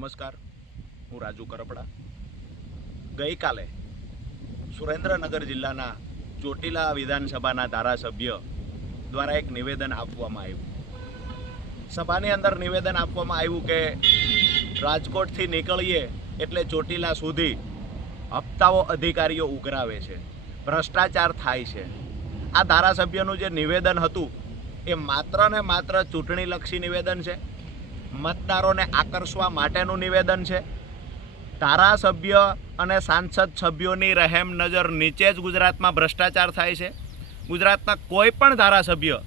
નમસ્કાર, હું રાજુ કરપડા. ગઈકાલે સુરેન્દ્રનગર જિલ્લાના ચોટીલા વિધાનસભાના ધારાસભ્ય દ્વારા એક નિવેદન આપવામાં આવ્યું. સભાની અંદર નિવેદન આપવામાં આવ્યું કે રાજકોટથી નીકળીએ એટલે ચોટીલા સુધી હપ્તાઓ અધિકારીઓ ઉઘરાવે છે, ભ્રષ્ટાચાર થાય છે. આ ધારાસભ્યનું જે નિવેદન હતું એ માત્ર ને માત્ર ચૂંટણીલક્ષી નિવેદન છે, મતદારોને આકર્ષવા માટેનું નિવેદન છે. ધારાસભ્ય અને સાંસદ સભ્યોની રહેમ નજર નીચે જ ગુજરાતમાં ભ્રષ્ટાચાર થાય છે. ગુજરાતના કોઈ પણ ધારાસભ્ય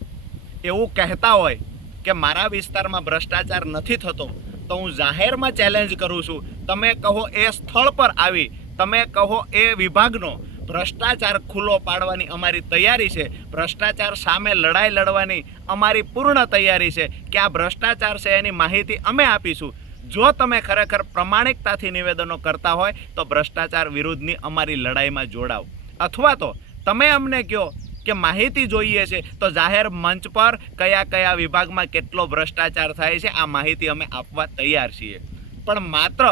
એવું કહેતા હોય કે મારા વિસ્તારમાં ભ્રષ્ટાચાર નથી થતો તો હું જાહેરમાં ચેલેન્જ કરું છું, તમે કહો એ સ્થળ પર આવી, તમે કહો એ વિભાગનો ભ્રષ્ટાચાર ખુલ્લો પાડવાની અમારી તૈયારી છે. ભ્રષ્ટાચાર સામે લડાઈ લડવાની અમારી પૂર્ણ તૈયારી છે કે આ ભ્રષ્ટાચાર છે એની માહિતી અમે આપીશું. જો તમે ખરેખર પ્રમાણિકતાથી નિવેદનો કરતા હોય તો ભ્રષ્ટાચાર વિરુદ્ધની અમારી લડાઈમાં જોડાવ, અથવા તો તમે અમને કહો કે માહિતી જોઈએ છે તો જાહેર મંચ પર કયા કયા વિભાગમાં કેટલો ભ્રષ્ટાચાર થાય છે આ માહિતી અમે આપવા તૈયાર છીએ. પણ માત્ર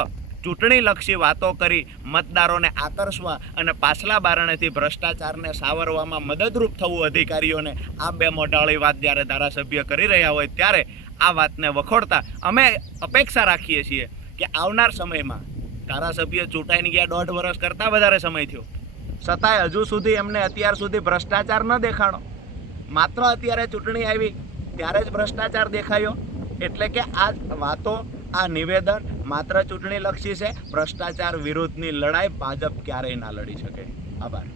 ચૂંટણીલક્ષી વાતો કરી મતદારોને આકર્ષવા અને પાછલા બારણેથી ભ્રષ્ટાચારને સાવરવામાં મદદરૂપ થવું અધિકારીઓને, આ બે મોઢાળી વાત જ્યારે ધારાસભ્ય કરી રહ્યા હોય ત્યારે આ વાતને વખોડતા અમે અપેક્ષા રાખીએ છીએ કે આવનાર સમયમાં ધારાસભ્ય ચૂંટાઈને ગયા 1.5 વર્ષ કરતાં વધારે સમય થયો, છતાંય હજુ સુધી એમને અત્યાર સુધી ભ્રષ્ટાચાર ન દેખાણો. માત્ર અત્યારે ચૂંટણી આવી ત્યારે જ ભ્રષ્ટાચાર દેખાયો. એટલે કે આ વાતો, આ નિવેદન માત્ર ચૂંટણીલક્ષી છે. ભ્રષ્ટાચાર વિરુદ્ધની લડાઈ ભાજપ ક્યારેય ના લડી શકે. આભાર.